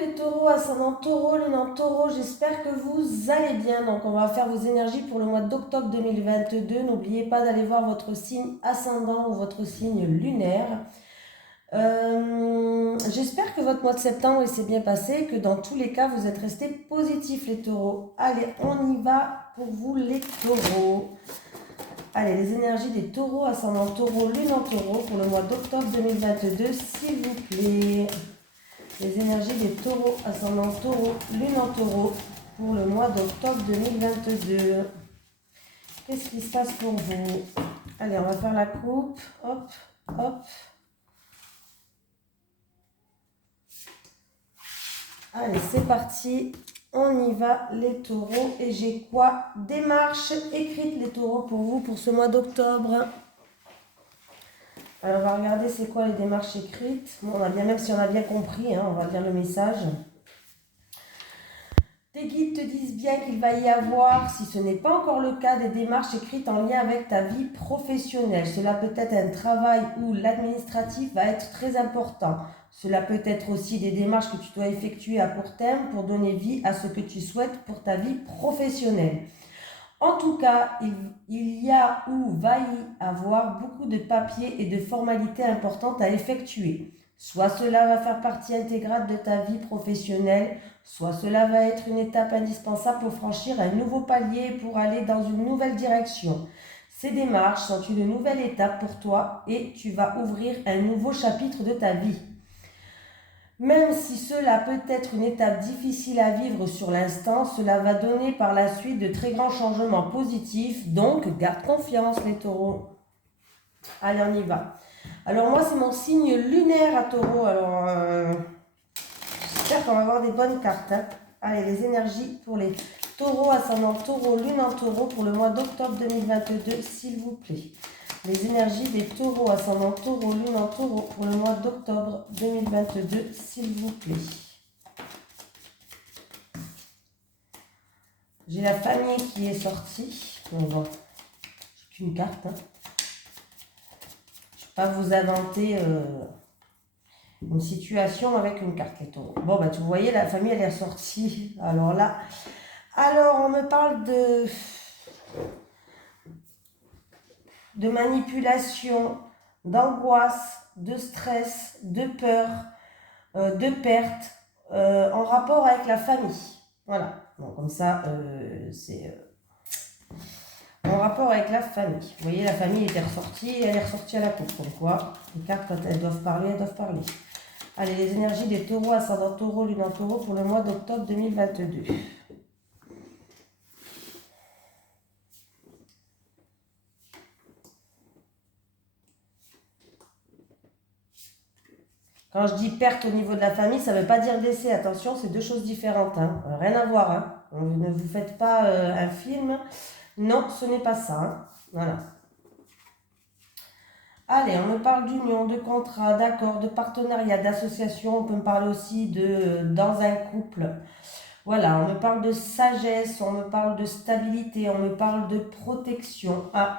les taureaux, ascendant taureau, lune en taureau, j'espère que vous allez bien. Donc on va faire vos énergies pour le mois d'octobre 2022. N'oubliez pas d'aller voir votre signe ascendant ou votre signe lunaire. J'espère que votre mois de septembre s'est bien passé, que dans tous les cas vous êtes restés positifs les taureaux. Allez, on y va pour vous les taureaux. Allez, les énergies des taureaux, ascendant taureau, lune en taureau pour le mois d'octobre 2022, s'il vous plaît. Les énergies des taureaux, ascendant taureau, lune en taureau pour le mois d'octobre 2022. Qu'est-ce qui se passe pour vous? Allez, on va faire la coupe. Hop, hop. Allez, c'est parti. On y va, les taureaux. Et j'ai quoi? Démarche écrite, les taureaux, pour vous, pour ce mois d'octobre. Alors, on va regarder c'est quoi les démarches écrites. Bon, on a bien, même si on a bien compris, hein, on va lire le message. Tes guides te disent bien qu'il va y avoir, si ce n'est pas encore le cas, des démarches écrites en lien avec ta vie professionnelle. Cela peut être un travail où l'administratif va être très important. Cela peut être aussi des démarches que tu dois effectuer à court terme pour donner vie à ce que tu souhaites pour ta vie professionnelle. En tout cas, il y a ou va y avoir beaucoup de papiers et de formalités importantes à effectuer. Soit cela va faire partie intégrante de ta vie professionnelle, soit cela va être une étape indispensable pour franchir un nouveau palier pour aller dans une nouvelle direction. Ces démarches sont une nouvelle étape pour toi et tu vas ouvrir un nouveau chapitre de ta vie. Même si cela peut être une étape difficile à vivre sur l'instant, cela va donner par la suite de très grands changements positifs, donc garde confiance les taureaux. Allez, on y va. Alors moi, c'est mon signe lunaire à taureau, alors j'espère qu'on va avoir des bonnes cartes. Hein. Allez, les énergies pour les taureaux, ascendant taureau, lune en taureau pour le mois d'octobre 2022, s'il vous plaît. Les énergies des taureaux, ascendant taureau, lune en taureau pour le mois d'octobre 2022, s'il vous plaît. J'ai la famille qui est sortie. Mais bon, j'ai qu'une carte. Hein. Je ne vais pas vous inventer une situation avec une carte, les taureaux. Bon, bah, tu voyez, la famille, elle est sortie. Alors là, on me parle de manipulation, d'angoisse, de stress, de peur, de perte en rapport avec la famille. Voilà. Bon, comme ça, c'est en rapport avec la famille. Vous voyez, la famille était ressortie et elle est ressortie à la coupe. Comme quoi, les cartes, quand elles doivent parler, elles doivent parler. Allez, les énergies des taureaux, ascendant taureau, lune en taureau pour le mois d'octobre 2022. Quand je dis perte au niveau de la famille, ça ne veut pas dire décès. Attention, c'est deux choses différentes. Hein. Rien à voir. Hein. Ne vous faites pas un film. Non, ce n'est pas ça. Hein. Voilà. Allez, on me parle d'union, de contrat, d'accord, de partenariat, d'association. On peut me parler aussi de dans un couple. Voilà, on me parle de sagesse, on me parle de stabilité, on me parle de protection. Ah.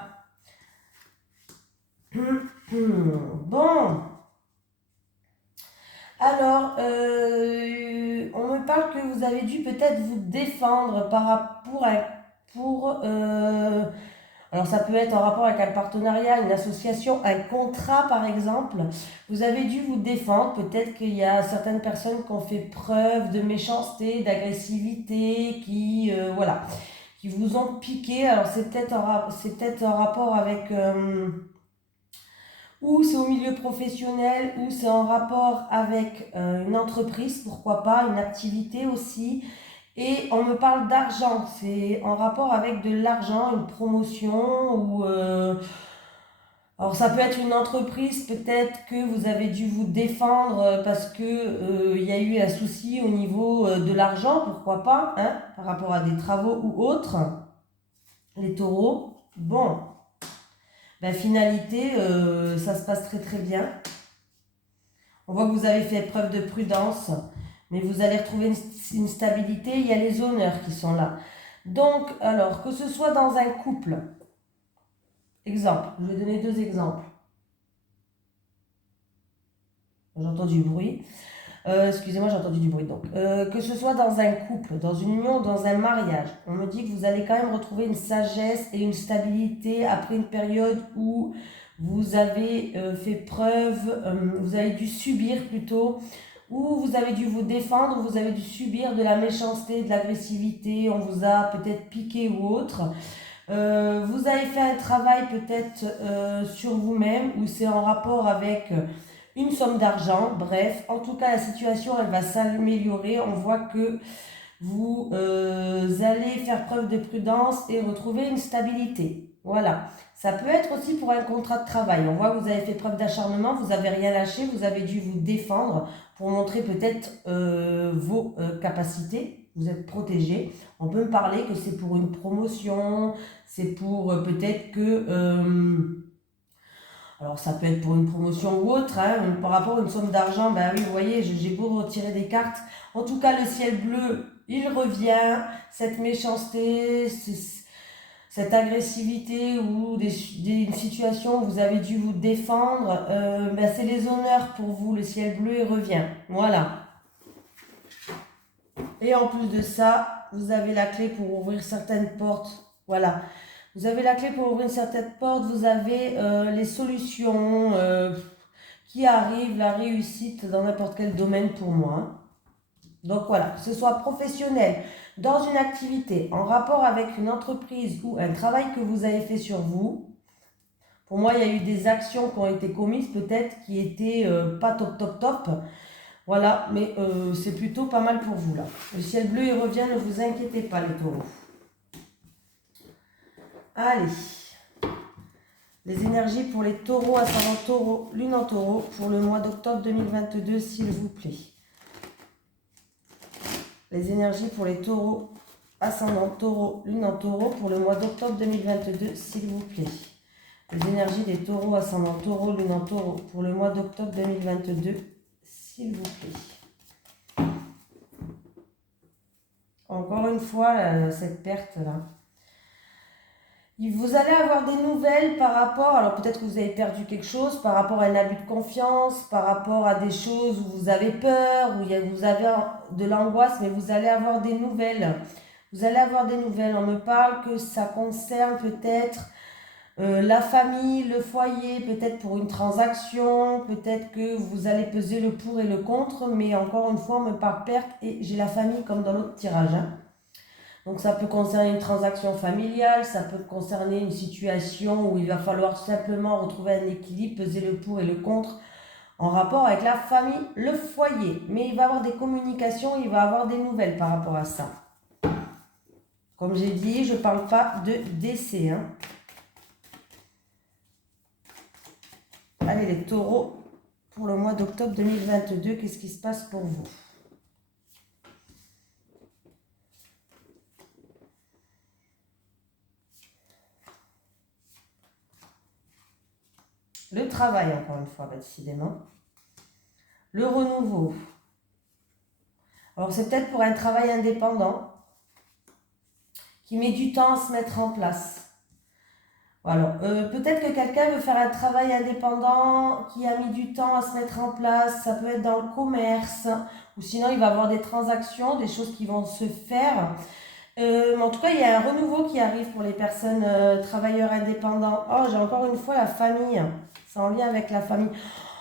Bon. Alors, on me parle que vous avez dû peut-être vous défendre par rapport à, alors ça peut être en rapport avec un partenariat, une association, un contrat par exemple. Vous avez dû vous défendre. Peut-être qu'il y a certaines personnes qui ont fait preuve de méchanceté, d'agressivité, voilà, qui vous ont piqué. Alors c'est peut-être en rapport avec ou c'est au milieu professionnel, ou c'est en rapport avec une entreprise, pourquoi pas, une activité aussi. Et on me parle d'argent, c'est en rapport avec de l'argent, une promotion ou... alors ça peut être une entreprise, peut-être que vous avez dû vous défendre parce que il y a eu un souci au niveau de l'argent, pourquoi pas, hein, par rapport à des travaux ou autres. Les taureaux, bon, ben, finalité, ça se passe très très bien. On voit que vous avez fait preuve de prudence, mais vous allez retrouver une stabilité. Il y a les honneurs qui sont là. Donc, alors, que ce soit dans un couple, exemple, je vais donner deux exemples. J'entends du bruit. Excusez-moi, j'ai entendu du bruit. Donc, que ce soit dans un couple, dans une union, dans un mariage, on me dit que vous allez quand même retrouver une sagesse et une stabilité après une période où vous avez fait preuve, vous avez dû subir plutôt, ou vous avez dû vous défendre, vous avez dû subir de la méchanceté, de l'agressivité, on vous a peut-être piqué ou autre. Vous avez fait un travail peut-être sur vous-même ou c'est en rapport avec une somme d'argent. Bref, en tout cas, la situation, elle va s'améliorer. On voit que vous allez faire preuve de prudence et retrouver une stabilité. Voilà. Ça peut être aussi pour un contrat de travail. On voit que vous avez fait preuve d'acharnement, vous n'avez rien lâché, vous avez dû vous défendre pour montrer peut-être vos capacités. Vous êtes protégé. On peut me parler que c'est pour une promotion, c'est pour peut-être que... alors ça peut être pour une promotion ou autre, hein, par rapport à une somme d'argent, ben oui, vous voyez, j'ai beau retirer des cartes. En tout cas, le ciel bleu, il revient. Cette méchanceté, cette agressivité ou une situation où vous avez dû vous défendre, ben c'est les honneurs pour vous. Le ciel bleu, il revient. Voilà. Et en plus de ça, vous avez la clé pour ouvrir certaines portes. Voilà. Vous avez la clé pour ouvrir certaines portes. Vous avez les solutions qui arrivent, la réussite dans n'importe quel domaine pour moi. Hein. Donc voilà, que ce soit professionnel, dans une activité, en rapport avec une entreprise ou un travail que vous avez fait sur vous. Pour moi, il y a eu des actions qui ont été commises peut-être qui étaient pas top. Voilà, mais c'est plutôt pas mal pour vous là. Le ciel bleu, il revient, ne vous inquiétez pas les taureaux. Allez, les énergies pour les taureaux, ascendant taureau, lune en taureau, pour le mois d'octobre 2022, s'il vous plaît. Les énergies pour les taureaux, ascendant taureau, lune en taureau, pour le mois d'octobre 2022, s'il vous plaît. Les énergies des taureaux, ascendant taureau, lune en taureau, pour le mois d'octobre 2022, s'il vous plaît. Encore une fois, cette perte-là. Vous allez avoir des nouvelles par rapport, alors peut-être que vous avez perdu quelque chose, par rapport à un abus de confiance, par rapport à des choses où vous avez peur, où vous avez de l'angoisse, mais vous allez avoir des nouvelles. Vous allez avoir des nouvelles. On me parle que ça concerne peut-être la famille, le foyer, peut-être pour une transaction, peut-être que vous allez peser le pour et le contre, mais encore une fois, on me parle perte et j'ai la famille comme dans l'autre tirage. Hein. Donc ça peut concerner une transaction familiale, ça peut concerner une situation où il va falloir simplement retrouver un équilibre, peser le pour et le contre en rapport avec la famille, le foyer. Mais il va y avoir des communications, il va y avoir des nouvelles par rapport à ça. Comme j'ai dit, je ne parle pas de décès. Hein. Allez les taureaux, pour le mois d'octobre 2022, qu'est-ce qui se passe pour vous ? Le travail, encore une fois, décidément. Le renouveau. Alors, c'est peut-être pour un travail indépendant qui met du temps à se mettre en place. Voilà. Peut-être que quelqu'un veut faire un travail indépendant qui a mis du temps à se mettre en place. Ça peut être dans le commerce. Ou sinon, il va y avoir des transactions, des choses qui vont se faire. Mais en tout cas, il y a un renouveau qui arrive pour les personnes travailleurs indépendants. Oh, j'ai encore une fois la famille. C'est en lien avec la famille.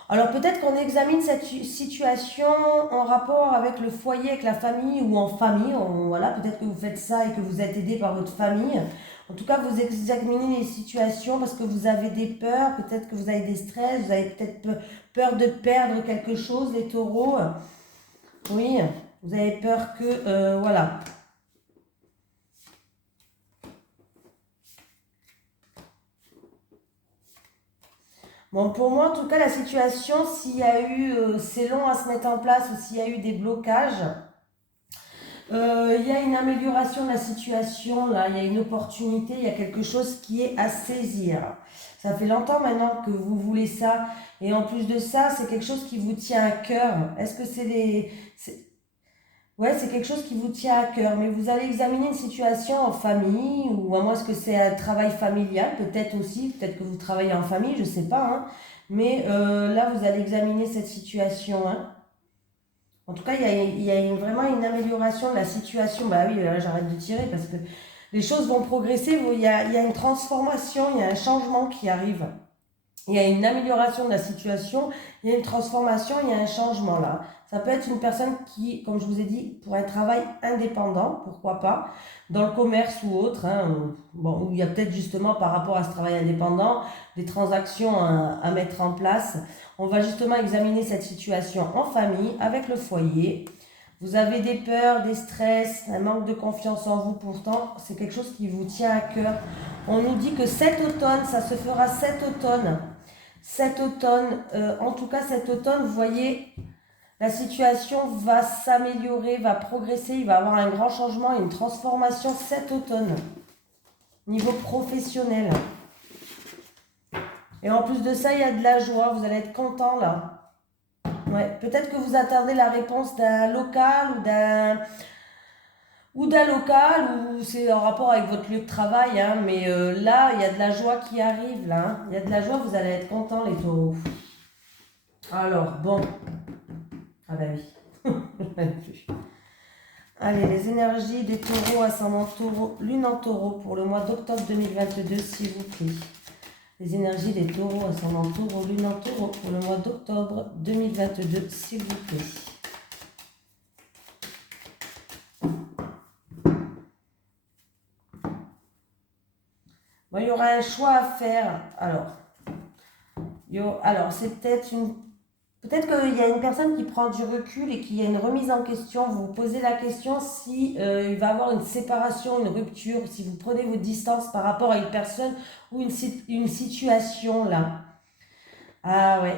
Alors peut-être qu'on examine cette situation en rapport avec le foyer, avec la famille ou en famille. Voilà, peut-être que vous faites ça et que vous êtes aidé par votre famille. En tout cas, vous examinez les situations parce que vous avez des peurs, peut-être que vous avez des stress, vous avez peut-être peur de perdre quelque chose, les taureaux. Oui, vous avez peur que... voilà. Bon, pour moi, en tout cas, la situation, s'il y a eu, c'est long à se mettre en place ou s'il y a eu des blocages, il y a une amélioration de la situation, là, il y a une opportunité, il y a quelque chose qui est à saisir. Ça fait longtemps maintenant que vous voulez ça, et en plus de ça, c'est quelque chose qui vous tient à cœur. Est-ce que ouais, c'est quelque chose qui vous tient à cœur, mais vous allez examiner une situation en famille, ou à moins que c'est un travail familial, peut-être aussi, peut-être que vous travaillez en famille, je ne sais pas, hein. Mais là, vous allez examiner cette situation. Hein. En tout cas, vraiment une amélioration de la situation. Bah oui, là, j'arrête de tirer parce que les choses vont progresser. Il y a une transformation, il y a un changement qui arrive. Il y a une amélioration de la situation, il y a une transformation, il y a un changement là. Ça peut être une personne qui, comme je vous ai dit, pour un travail indépendant, pourquoi pas, dans le commerce ou autre, hein, bon, où il y a peut-être justement par rapport à ce travail indépendant, des transactions à mettre en place. On va justement examiner cette situation en famille, avec le foyer. Vous avez des peurs, des stress, un manque de confiance en vous, pourtant c'est quelque chose qui vous tient à cœur. On nous dit que cet automne, ça se fera cet automne. Cet automne, en tout cas cet automne, vous voyez, la situation va s'améliorer, va progresser, il va y avoir un grand changement, une transformation cet automne, niveau professionnel. Et en plus de ça, il y a de la joie, vous allez être content là. Ouais, peut-être que vous attendez la réponse d'un local ou c'est en rapport avec votre lieu de travail, hein, mais là, il y a de la joie qui arrive, là. Hein. Il y a de la joie, vous allez être contents, les taureaux. Alors, bon. Ah ben oui. Allez, les énergies des taureaux, ascendant taureau, lune en taureau pour le mois d'octobre 2022, s'il vous plaît. Les énergies des taureaux, ascendant taureau, lune en taureau pour le mois d'octobre 2022, s'il vous plaît. Bon, il y aura un choix à faire. Alors c'est peut-être une... Peut-être qu'il y a une personne qui prend du recul et qu'il y a une remise en question. Vous vous posez la question si il va y avoir une séparation, une rupture, si vous prenez vos distances par rapport à une personne ou une situation là. Ah ouais.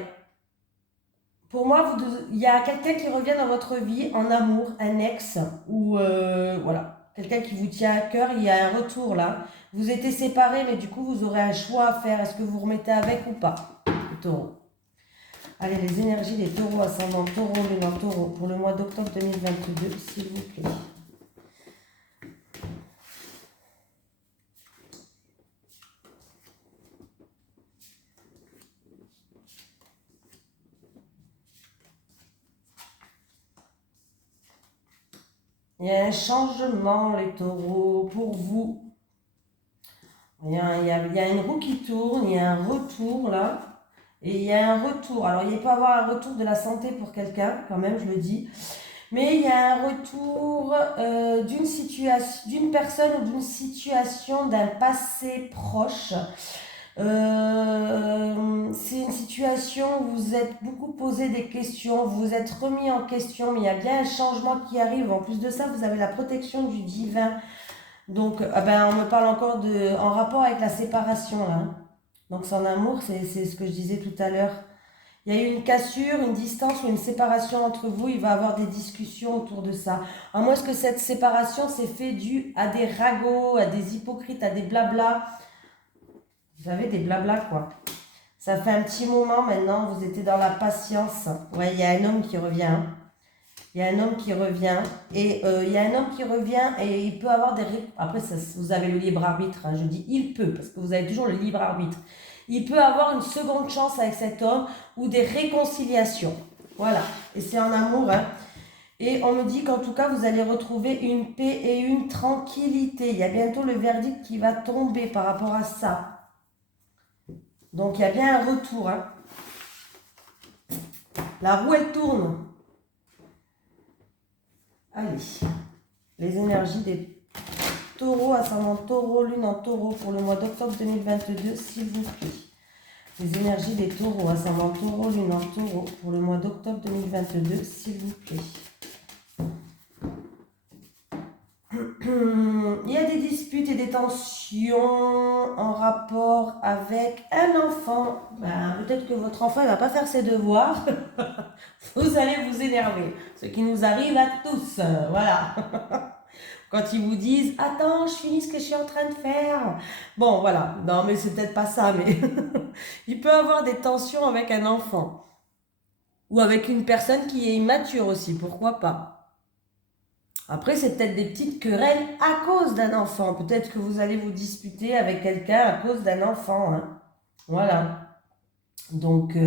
Pour moi, il y a quelqu'un qui revient dans votre vie en amour, un ex, ou voilà, quelqu'un qui vous tient à cœur, il y a un retour là. Vous étiez séparés, mais du coup, vous aurez un choix à faire. Est-ce que vous remettez avec ou pas, le taureau? Allez, les énergies des taureaux, ascendant taureau, lune en taureau, pour le mois d'octobre 2022, s'il vous plaît. Il y a un changement, les taureaux, pour vous. Il y a une roue qui tourne, il y a un retour là. Et il y a un retour. Alors, il peut y avoir un retour de la santé pour quelqu'un, quand même, je le dis. Mais il y a un retour d'une personne ou d'une situation d'un passé proche. C'est une situation où vous êtes beaucoup posé des questions, vous vous êtes remis en question, mais il y a bien un changement qui arrive. En plus de ça, vous avez la protection du divin. Donc, on me parle encore en rapport avec la séparation là. Hein. Donc, son amour, c'est ce que je disais tout à l'heure. Il y a eu une cassure, une distance ou une séparation entre vous. Il va y avoir des discussions autour de ça. À moins que cette séparation s'est fait due à des ragots, à des hypocrites, à des blabla. Vous savez, des blabla quoi. Ça fait un petit moment maintenant, vous étiez dans la patience. Ouais, il y a un homme qui revient. Hein. Il y a un homme qui revient. Et il y a un homme qui revient et il peut avoir des... Après, ça, vous avez le libre arbitre. Hein. Je dis il peut, parce que vous avez toujours le libre arbitre. Il peut avoir une seconde chance avec cet homme ou des réconciliations. Voilà. Et c'est en amour. Hein. Et on me dit qu'en tout cas, vous allez retrouver une paix et une tranquillité. Il y a bientôt le verdict qui va tomber par rapport à ça. Donc, il y a bien un retour. Hein. La roue, elle tourne. Allez. Les énergies des taureaux, ascendant taureau, lune en taureau pour le mois d'octobre 2022, s'il vous plaît. Les énergies des taureaux, ascendant taureau, lune en taureau pour le mois d'octobre 2022, s'il vous plaît. Il y a des disputes et des tensions en rapport avec un enfant. Peut-être que votre enfant ne va pas faire ses devoirs. Vous allez vous énerver. Ce qui nous arrive à tous. Voilà. Quand ils vous disent « Attends, je finis ce que je suis en train de faire. » Bon, voilà. Non, mais c'est peut-être pas ça, mais il peut avoir des tensions avec un enfant. Ou avec une personne qui est immature aussi, pourquoi pas. Après, c'est peut-être des petites querelles à cause d'un enfant. Peut-être que vous allez vous disputer avec quelqu'un à cause d'un enfant. Hein. Voilà. Donc,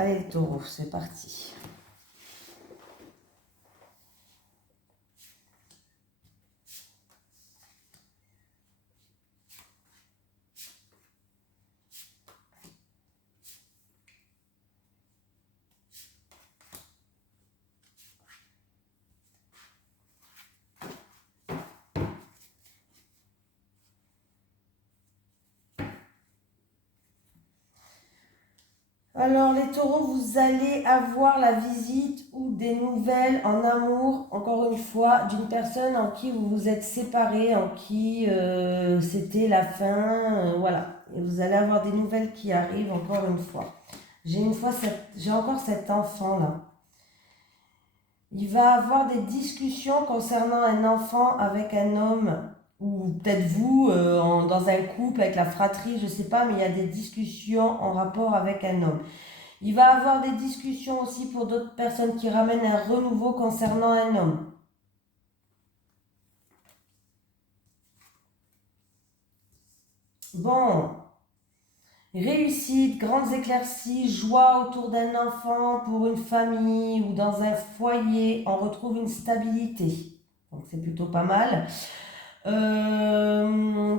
Allez les taureaux, c'est parti. Alors les taureaux, vous allez avoir la visite ou des nouvelles en amour, encore une fois, d'une personne en qui vous vous êtes séparés, en qui c'était la fin, voilà. Et vous allez avoir des nouvelles qui arrivent, encore une fois. J'ai encore cet enfant-là. Il va avoir des discussions concernant un enfant avec un homme, ou peut-être vous, dans un couple, avec la fratrie, je ne sais pas, mais il y a des discussions en rapport avec un homme. Il va avoir des discussions aussi pour d'autres personnes qui ramènent un renouveau concernant un homme. Bon, réussite, grandes éclaircies, joie autour d'un enfant, pour une famille ou dans un foyer, on retrouve une stabilité. Donc c'est plutôt pas mal.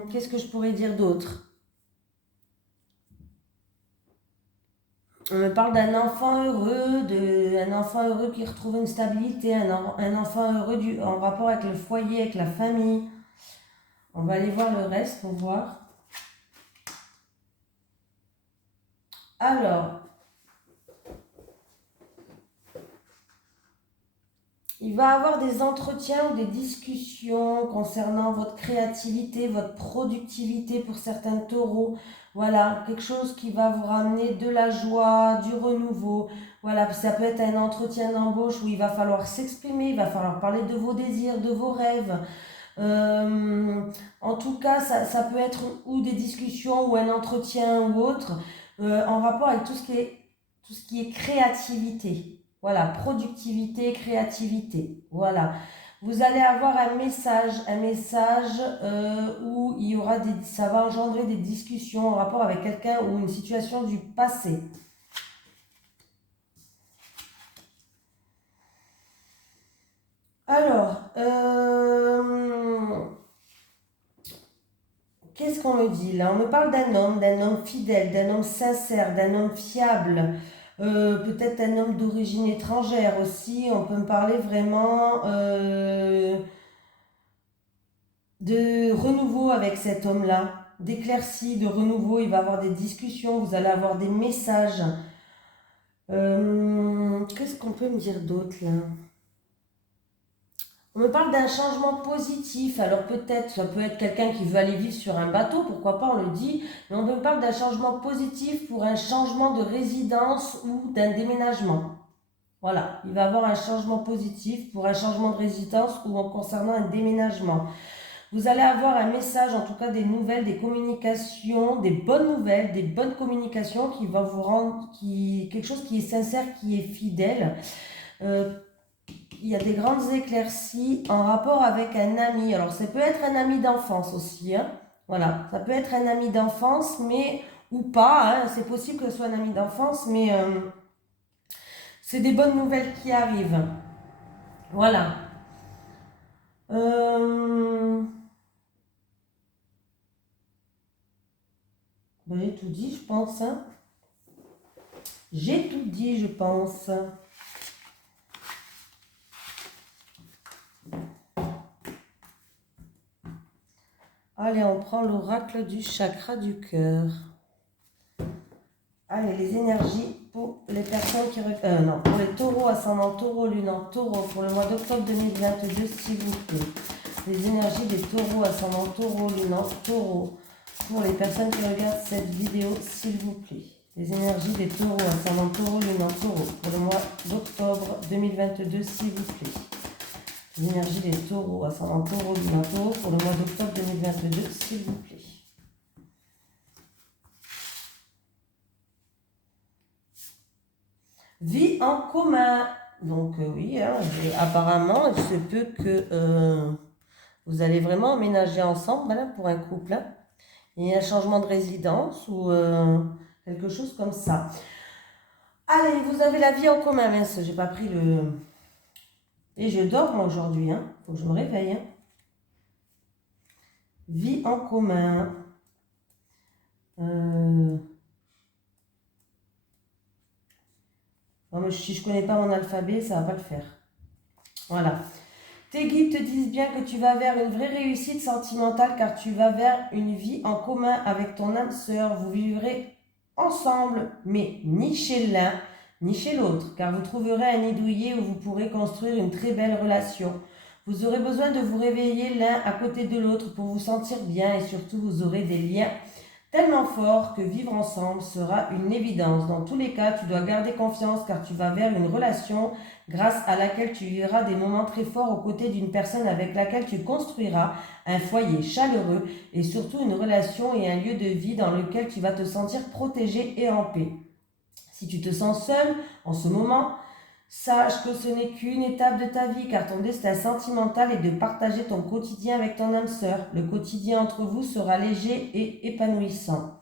Qu'est-ce que je pourrais dire d'autre? On me parle d'un enfant heureux, un enfant heureux qui retrouve une stabilité, un enfant heureux en rapport avec le foyer, avec la famille. On va aller voir le reste pour voir. Alors, il va avoir des entretiens ou des discussions concernant votre créativité, votre productivité pour certains taureaux. Voilà, quelque chose qui va vous ramener de la joie, du renouveau. Voilà, ça peut être un entretien d'embauche où il va falloir s'exprimer, il va falloir parler de vos désirs, de vos rêves. En tout cas, ça peut être ou des discussions ou un entretien ou autre en rapport avec tout ce qui est créativité. Voilà, productivité, créativité. Voilà. Vous allez avoir un message où il y aura ça va engendrer des discussions en rapport avec quelqu'un ou une situation du passé. Alors, qu'est-ce qu'on me dit là? On me parle d'un homme fidèle, d'un homme sincère, d'un homme fiable, peut-être un homme d'origine étrangère aussi. On peut me parler vraiment de renouveau avec cet homme-là, d'éclaircie, de renouveau. Il va avoir des discussions, vous allez avoir des messages. Qu'est-ce qu'on peut me dire d'autre là? On me parle d'un changement positif, alors peut-être, ça peut être quelqu'un qui veut aller vivre sur un bateau, pourquoi pas, on le dit, mais on me parle d'un changement positif pour un changement de résidence ou d'un déménagement. Voilà, il va avoir un changement positif pour un changement de résidence ou en concernant un déménagement. Vous allez avoir un message, en tout cas des nouvelles, des communications, des bonnes nouvelles, des bonnes communications qui va vous rendre quelque chose qui est sincère, qui est fidèle. Il y a des grandes éclaircies en rapport avec un ami. Alors, ça peut être un ami d'enfance aussi. Hein. Voilà, ça peut être un ami d'enfance, mais ou pas. Hein. C'est possible que ce soit un ami d'enfance, mais c'est des bonnes nouvelles qui arrivent. Voilà. J'ai tout dit, je pense. Hein. J'ai tout dit, je pense. Allez, on prend l'oracle du chakra du cœur. Allez, les énergies pour les personnes qui... non, pour les taureaux, ascendant taureau, lune en taureau, pour le mois d'octobre 2022, s'il vous plaît. Les énergies des taureaux, ascendant taureau, lune en taureau, pour les personnes qui regardent cette vidéo, s'il vous plaît. Les énergies des taureaux, ascendant taureau, lune en taureau, pour le mois d'octobre 2022, s'il vous plaît. Les énergies des taureaux, ascendant taureau, lune en taureau, pour le mois d'octobre 2022, s'il vous plaît. Vie en commun. Donc oui, hein, apparemment, il se peut que vous allez vraiment emménager ensemble hein, pour un couple. Hein. Il y a un changement de résidence ou quelque chose comme ça. Allez, vous avez la vie en commun. Mince, j'ai pas pris le... Et je dors moi aujourd'hui, hein. Faut que je me réveille, hein. Vie en commun. Non, mais si je connais pas mon alphabet, ça va pas le faire. Voilà. Tes guides te disent bien que tu vas vers une vraie réussite sentimentale car tu vas vers une vie en commun avec ton âme sœur. Vous vivrez ensemble, mais ni chez l'un ni chez l'autre, car vous trouverez un nid douillet où vous pourrez construire une très belle relation. Vous aurez besoin de vous réveiller l'un à côté de l'autre pour vous sentir bien et surtout vous aurez des liens tellement forts que vivre ensemble sera une évidence. Dans tous les cas, tu dois garder confiance car tu vas vers une relation grâce à laquelle tu vivras des moments très forts aux côtés d'une personne avec laquelle tu construiras un foyer chaleureux et surtout une relation et un lieu de vie dans lequel tu vas te sentir protégé et en paix. Si tu te sens seul en ce moment, sache que ce n'est qu'une étape de ta vie car ton destin sentimental est de partager ton quotidien avec ton âme sœur. Le quotidien entre vous sera léger et épanouissant.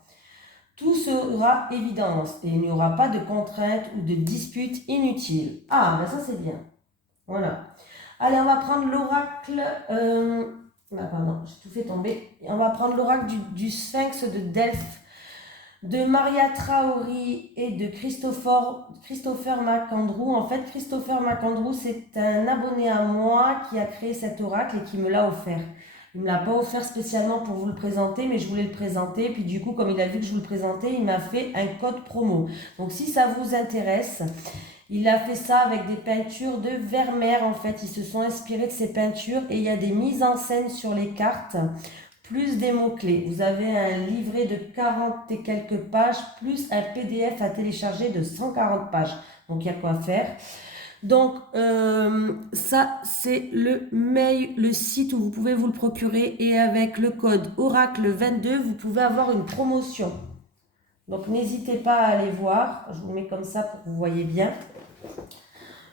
Tout sera évidence et il n'y aura pas de contraintes ou de disputes inutiles. Ah, ben ça c'est bien. Voilà. Allez, on va prendre l'oracle. Pardon, j'ai tout fait tomber. On va prendre l'oracle du Sphinx de Delphes, de Maria Traori et de Christopher McAndrew. En fait, Christopher McAndrew, c'est un abonné à moi qui a créé cet oracle et qui me l'a offert. Il ne me l'a pas offert spécialement pour vous le présenter, mais je voulais le présenter. Puis du coup, comme il a vu que je vous le présentais, il m'a fait un code promo. Donc si ça vous intéresse, il a fait ça avec des peintures de Vermeer. En fait, ils se sont inspirés de ces peintures et il y a des mises en scène sur les cartes, plus des mots-clés. Vous avez un livret de 40 et quelques pages, plus un PDF à télécharger de 140 pages. Donc, il y a quoi faire. Donc, ça, c'est le mail, le site où vous pouvez vous le procurer. Et avec le code Oracle22, vous pouvez avoir une promotion. Donc, n'hésitez pas à aller voir. Je vous le mets comme ça pour que vous voyez bien.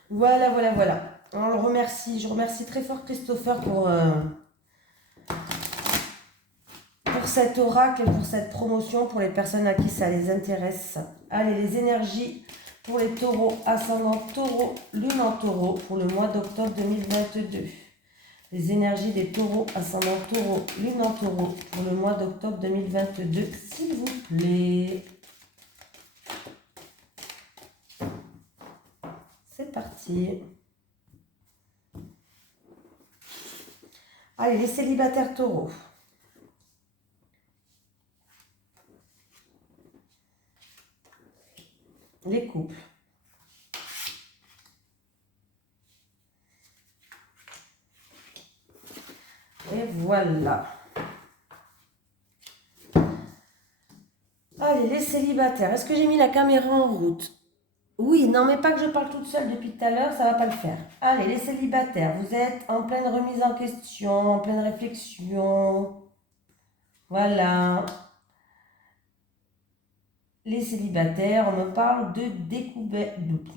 Voilà, voilà, voilà. On le remercie. Je remercie très fort Christopher pour cet oracle et pour cette promotion pour les personnes à qui ça les intéresse. Allez, les énergies pour les taureaux, ascendant taureau, lune en taureau pour le mois d'octobre 2022. Les énergies des taureaux, ascendant taureau, lune en taureau pour le mois d'octobre 2022, s'il vous plaît. C'est parti. Allez, les célibataires taureaux. Les couples. Et voilà. Allez, les célibataires. Est-ce que j'ai mis la caméra en route? Oui, non, mais pas que je parle toute seule depuis tout à l'heure, ça va pas le faire. Allez, les célibataires, vous êtes en pleine remise en question, en pleine réflexion. Voilà. Les célibataires, on me parle de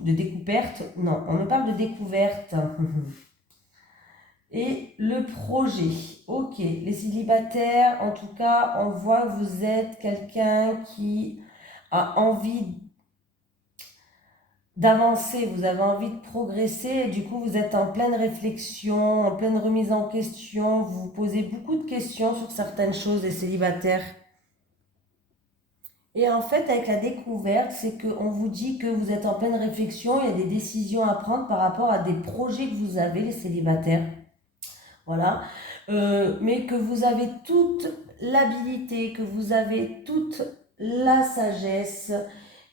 découverte. Non, on me parle de découverte. Et le projet. Ok, les célibataires, en tout cas, on voit que vous êtes quelqu'un qui a envie d'avancer, vous avez envie de progresser et du coup vous êtes en pleine réflexion, en pleine remise en question, vous vous posez beaucoup de questions sur certaines choses, les célibataires. Et en fait, avec la découverte, c'est qu'on vous dit que vous êtes en pleine réflexion, il y a des décisions à prendre par rapport à des projets que vous avez, les célibataires. Voilà. Mais que vous avez toute l'habilité, que vous avez toute la sagesse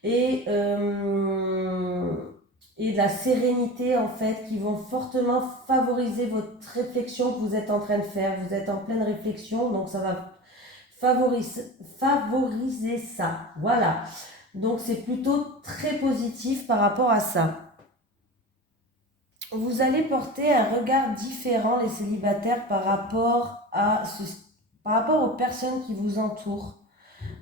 et de la sérénité en fait qui vont fortement favoriser votre réflexion que vous êtes en train de faire. Vous êtes en pleine réflexion, donc ça va favoriser ça. Voilà. Donc c'est plutôt très positif par rapport à ça. Vous allez porter un regard différent, les célibataires, par rapport aux personnes qui vous entourent,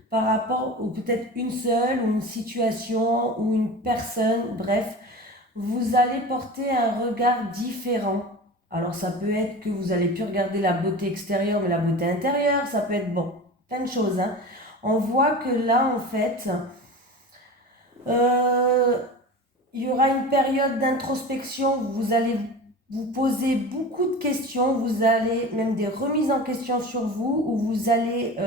par rapport, ou peut-être une seule, ou une situation, ou une personne, bref, vous allez porter un regard différent. Alors ça peut être que vous allez plus regarder la beauté extérieure, mais la beauté intérieure, ça peut être bon, plein de choses. Hein. On voit que là, en fait, il y aura une période d'introspection, vous allez vous poser beaucoup de questions, vous allez même des remises en question sur vous, où vous allez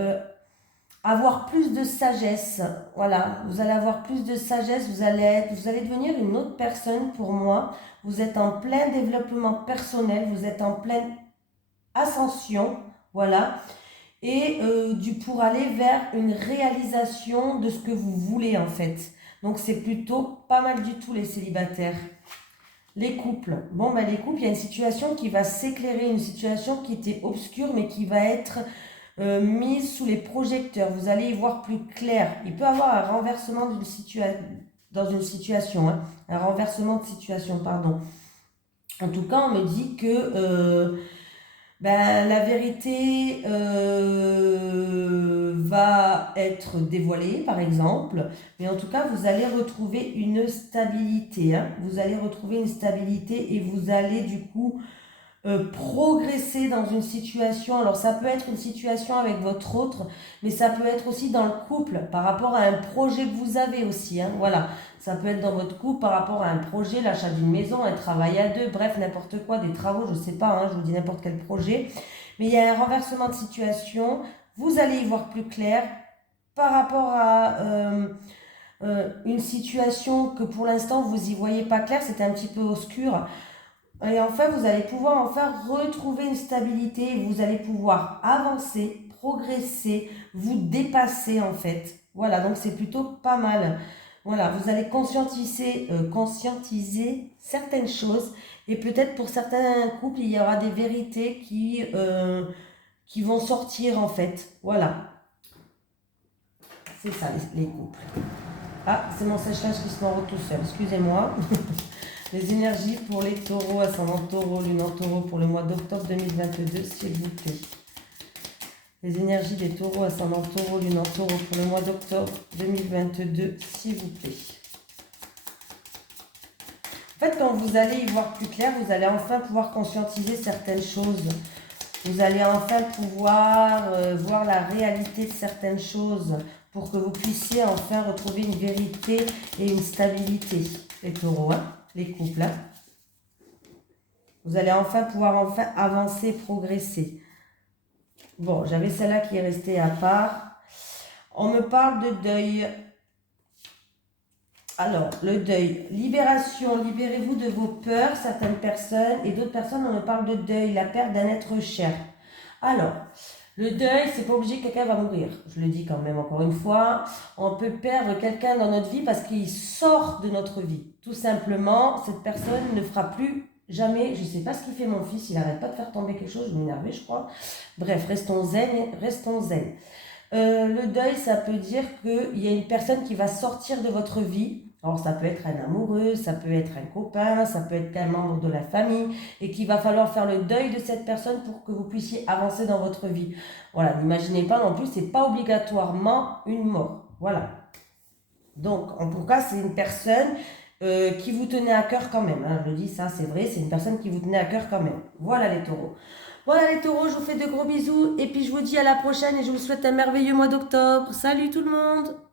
avoir plus de sagesse. Voilà, vous allez avoir plus de sagesse, vous allez devenir une autre personne pour moi. Vous êtes en plein développement personnel, vous êtes en pleine ascension, voilà, et pour aller vers une réalisation de ce que vous voulez en fait. Donc c'est plutôt pas mal du tout les célibataires. Les couples. Bon, ben les couples, il y a une situation qui va s'éclairer, une situation qui était obscure, mais qui va être mise sous les projecteurs. Vous allez y voir plus clair. Il peut y avoir un renversement dans une situation, hein, un renversement de situation, pardon. En tout cas, on me dit que la vérité va être dévoilée, par exemple, mais en tout cas, vous allez retrouver une stabilité. Hein. Vous allez retrouver une stabilité et vous allez du coup progresser dans une situation. Alors, ça peut être une situation avec votre autre, mais ça peut être aussi dans le couple, par rapport à un projet que vous avez aussi. Hein. Voilà, ça peut être dans votre couple par rapport à un projet, l'achat d'une maison, un travail à deux, bref, n'importe quoi, des travaux, je ne sais pas, hein, je vous dis n'importe quel projet. Mais il y a un renversement de situation, vous allez y voir plus clair par rapport à une situation que pour l'instant vous n'y voyez pas clair, c'était un petit peu obscur. Et enfin, vous allez pouvoir enfin retrouver une stabilité, vous allez pouvoir avancer, progresser, vous dépasser en fait. Voilà, donc c'est plutôt pas mal. Voilà, vous allez conscientiser certaines choses et peut-être pour certains couples, il y aura des vérités qui vont sortir en fait. Voilà, c'est ça les couples. Ah, c'est mon sèche-linge qui se m'enroule tout seul, excusez-moi. Les énergies pour les taureaux, ascendant taureau, lune en taureau pour le mois d'octobre 2022, s'il vous plaît. Les énergies des taureaux, ascendant taureau, lune en taureau pour le mois d'octobre 2022, s'il vous plaît. En fait, quand vous allez y voir plus clair, vous allez enfin pouvoir conscientiser certaines choses. Vous allez enfin pouvoir voir la réalité de certaines choses pour que vous puissiez enfin retrouver une vérité et une stabilité. Les taureaux, hein, les couples. Hein. Vous allez enfin pouvoir avancer, progresser. Bon, j'avais celle-là qui est restée à part. On me parle de deuil. Alors, le deuil, libération, libérez-vous de vos peurs, certaines personnes, et d'autres personnes, on me parle de deuil, la perte d'un être cher. Alors, le deuil, c'est pas obligé que quelqu'un va mourir. Je le dis quand même encore une fois, on peut perdre quelqu'un dans notre vie parce qu'il sort de notre vie. Tout simplement, cette personne ne fera plus jamais, je sais pas ce qu'il fait mon fils, il n'arrête pas de faire tomber quelque chose, je m'énerve, je crois. Bref, restons zen, restons zen. Le deuil, ça peut dire qu'il y a une personne qui va sortir de votre vie. Alors ça peut être un amoureux, ça peut être un copain, ça peut être un membre de la famille et qu'il va falloir faire le deuil de cette personne pour que vous puissiez avancer dans votre vie. Voilà, n'imaginez pas non plus, c'est pas obligatoirement une mort. Voilà. Donc en tout cas, c'est une personne qui vous tenait à cœur quand même. Hein. Je le dis, ça c'est vrai, c'est une personne qui vous tenait à cœur quand même. Voilà les taureaux. Voilà les taureaux, je vous fais de gros bisous et puis je vous dis à la prochaine et je vous souhaite un merveilleux mois d'octobre. Salut tout le monde!